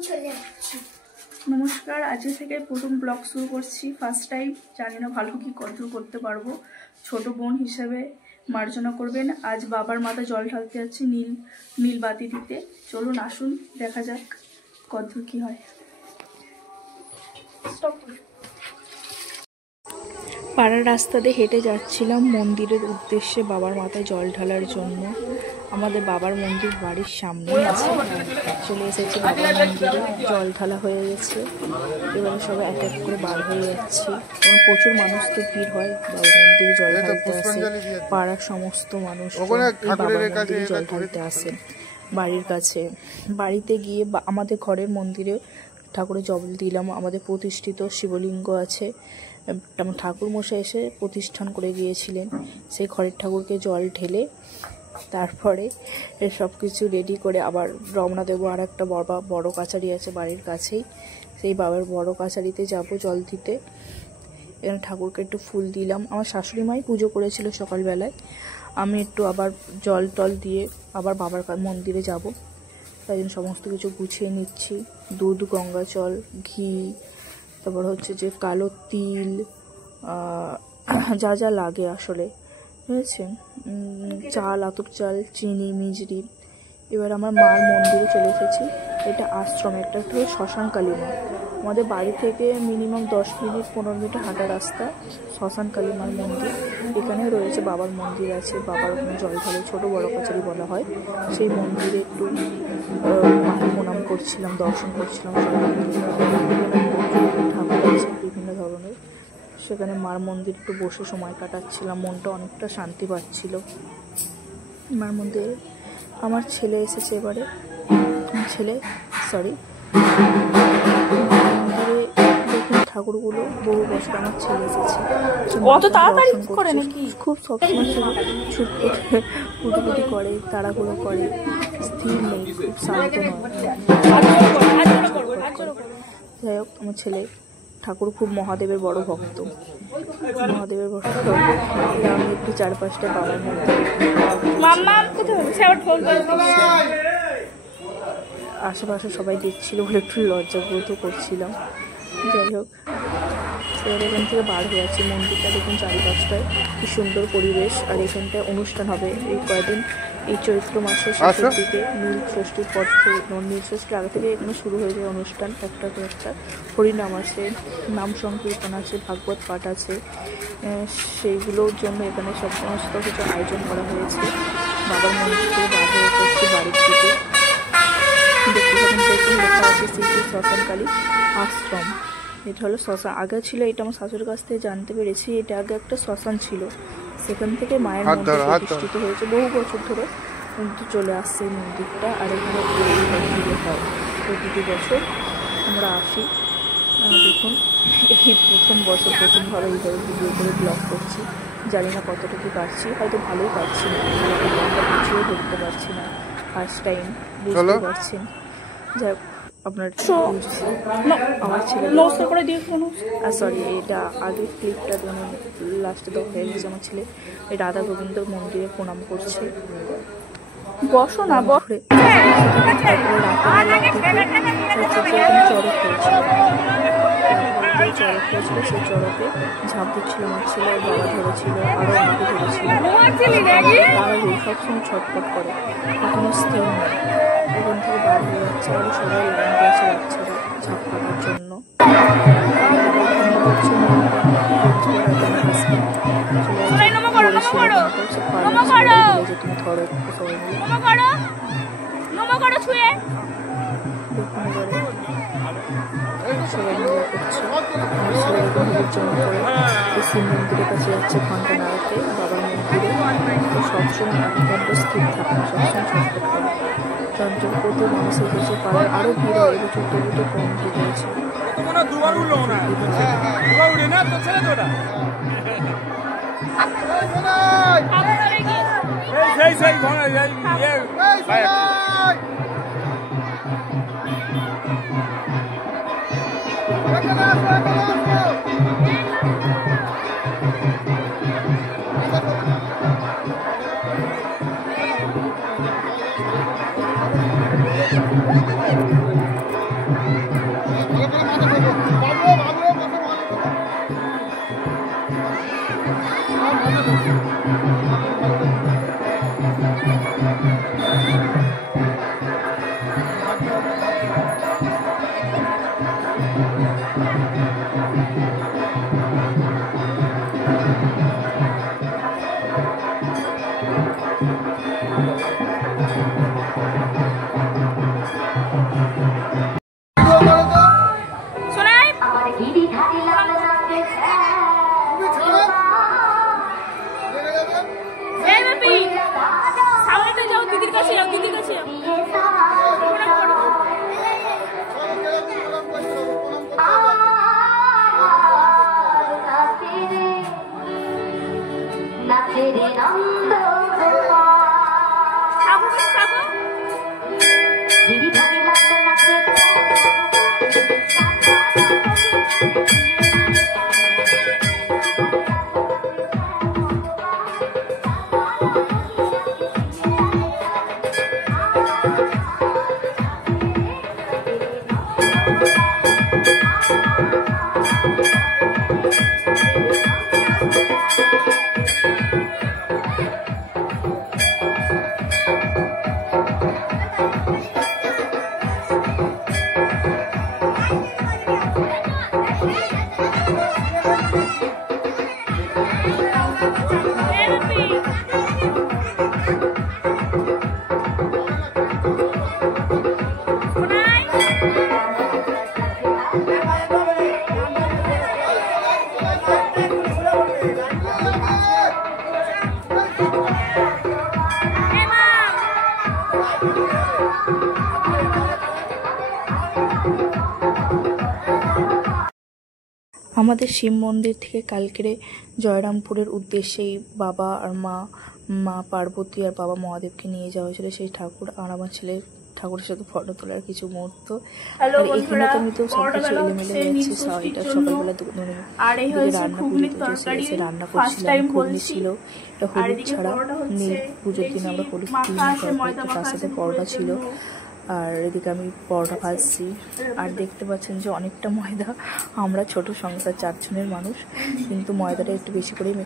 नमस्कार आज থেকে প্রথম ব্লগ শুরু করছি ফার্স্ট টাইম জানি না ভালো কি কন্ট্রোল করতে পারবো ছোট বোন হিসেবে মার্জনা করবেন আজ বাবার মাথা জল ঢালতে যাচ্ছি নীল বাতি দিতে চলুন আসুন দেখা যাক কতদূর কি হয় স্টপ পাড়ার রাস্তা দিয়ে হেঁটে যাচ্ছিলাম মন্দিরের উদ্দেশ্যে বাবার মাথায় জল ঢালার জন্য আমাদের বাবার মন্দির বাড়ির সামনেই আছে চলে এসেছি বাবার মন্দিরে জল ঢালা হয়ে গেছে এবারে সবাই এক এক করে বার হয়ে যাচ্ছি এবং প্রচুর মানুষ তো ভিড় হয় বাবার মন্দিরে জল ঢালতে আসে পাড়ার সমস্ত মানুষ বাবার মন্দিরে জল ঢালতে আসেন বাড়ির কাছে বাড়িতে গিয়ে আমাদের ঘরের মন্দিরে ঠাকুরের জল দিলাম আমাদের প্রতিষ্ঠিত শিবলিঙ্গ আছে ঠাকুর মশাই এসে প্রতিষ্ঠান করে গিয়েছিলেন সেই ঘরের ঠাকুরকে জল ঢেলে তারপরে সব কিছু রেডি করে আবার রওনা দেবো আর একটা বড় কাছারি আছে বাড়ির কাছেই সেই বাবার বড় কাছারিতে যাব জল দিতে এখানে ঠাকুরকে একটু ফুল দিলাম আমার শাশুড়ি মাই পুজো করেছিল সকালবেলায় আমি একটু আবার জল টল দিয়ে আবার বাবার মন্দিরে যাব তাই জন্য সমস্ত কিছু গুছিয়ে নিচ্ছি দুধ গঙ্গা জল ঘি তারপর হচ্ছে যে কালো তিল যা যা লাগে আসলে বুঝেছেন চাল আতপ চাল চিনি মিজরি এবার আমার মার মন্দিরে চলে এসেছি এটা আশ্রম একটা হচ্ছে শ্মশান কালী মা আমাদের বাড়ি থেকে মিনিমাম 10 মিনিট 15 মিনিট হাঁটা রাস্তা শ্মশান কালী মার মন্দির এখানে রয়েছে বাবার মন্দির আছে বাবার ওখানে জল ঢালে ছোটো বড় কাছারি বলা হয় সেই মন্দিরে একটু প্রণাম করছিলাম দর্শন করছিলাম ঠাকুর আছে বিভিন্ন ধরনের সেখানে মার মন্দির একটু বসে সময় কাটাচ্ছিলাম মনটা অনেকটা শান্তি পাচ্ছিল মার মন্দিরে আমার ছেলে এসেছে এবারে ছেলে মন্দিরে দেখুন ঠাকুরগুলো বহু বছর আমার ছেলে এসেছে অত তাড়াতাড়ি করে নাকি খুব সবসময় ছুটপুটি করে তাড়াহুড়ো করে স্থির নেই খুব শান্ত নয় যাই হোক আমার ছেলে ঠাকুর খুব মহাদেবের বড় ভক্ত মহাদেবের ভক্ত আমি একটু চারপাশটা বাবার মধ্যে আশেপাশে সবাই দেখছিল বলে একটু লজ্জাবোধ করছিলাম যাই হোক এবার এখান থেকে বার হয়ে যাচ্ছে মন্দিরটা দেখুন চারিপাশটায় কি সুন্দর পরিবেশ আর এখানটায় অনুষ্ঠান হবে এই কয়েকদিন এই চৈত্র মাসের শেষের দিকে নীল ষষ্ঠীর পর থেকে নীল ষষ্ঠীর আগে থেকে এখানে শুরু হয়ে যায় অনুষ্ঠান একটা হরিনাম আছে নাম সংকীর্তন আছে ভাগবত পাঠ আছে সেইগুলোর জন্য এখানে সমস্ত কিছু আয়োজন করা হয়েছে বাবার মন্দির থেকে বার হয়ে যাচ্ছে বাড়ির দিকে দেখতে লেখা আছে শ্রী শ্মশানকালী আশ্রম এটা হলো শ্মশান আগে ছিল এটা আমার শাশুড়ির কাছ থেকে জানতে পেরেছি এটা আগে একটা শ্মশান ছিল সেখান থেকে মায়ের মন্দির প্রতিষ্ঠিত হয়েছে বহু বছর ধরে কিন্তু চলে আসছে এই মন্দিরটা আর এখানে হয় প্রতিটি বছর আমরা আসি দেখুন এই প্রথম বছর প্রথমভাবে এইভাবে ভিডিও করে ব্লগ করছি জানি না কতটুকু পারছি হয়তো ভালোই পারছি না কিছুও ধরতে পারছি না ফার্স্ট টাইম বুঝতে পারছেন যাই আপনার আমার ছেলে করে দিয়ে সরি এটা আগের ক্লিপটা যেমন লাস্টে তো হয়ে গেছে আমার ছেলে এই রাধা গোবিন্দ মন্দিরে প্রণাম করছে বসো না বসে চড়ক হয়েছিল সেই চড়কে ঝাঁপ দিচ্ছিল আমার ছেলে বাবা ধরেছিল আরও অনেকে ধরেছিল তারা সবসময় ছটপট করে এখানে স্থির নেই এখান থেকে বার হয়ে যাচ্ছে আরও সবাই লাইন দিয়েছে বাচ্চারা ঝাঁপ কাটার জন্য তুমি ধরো সবাই মিলে করছে এই শিব মন্দিরের কাছে যাচ্ছে ঘন্টা নাড়াতে বাবার মন্দিরে সবসময় ঘন্টা স্থির থাকে না সবসময় ছটফট করে যন্ত্র প্রতি মানুষ এসেছে পাড়ায় আরও ভিড় হয় এবছর তবুতে কম ভিড় হয়েছে সামনে যাও, দিদির কাছে যাও, দিদির কাছে যাও। আমাদের শিব মন্দির থেকে কালকেরে জয়রামপুরের উদ্দেশ্যে বাবা আর মা পার্বতী আর বাবা মহাদেবকে নিয়ে যাওয়া হয়েছিল সেই ঠাকুর আর আমার ছেলের ঠাকুরের সাথে ফটো তোলার কিছু মুহূর্ত। আর এখানে তো আমি তো সবকিছু এলোমেলো যাচ্ছি। এটা সকালবেলা রান্না করছিলাম, ঘুগনি ছিল, হলুদ ছাড়া নীল পুজোর দিন আমরা হলুদ তার সাথে পরোটা ছিল। আর এদিকে আমি পরোটা ভাজছি। আর দেখতে পাচ্ছেন যে অনেকটা ময়দা, আমরা ছোট সংসার 4 জনের মানুষ, কিন্তু ময়দাটা একটু বেশি করেই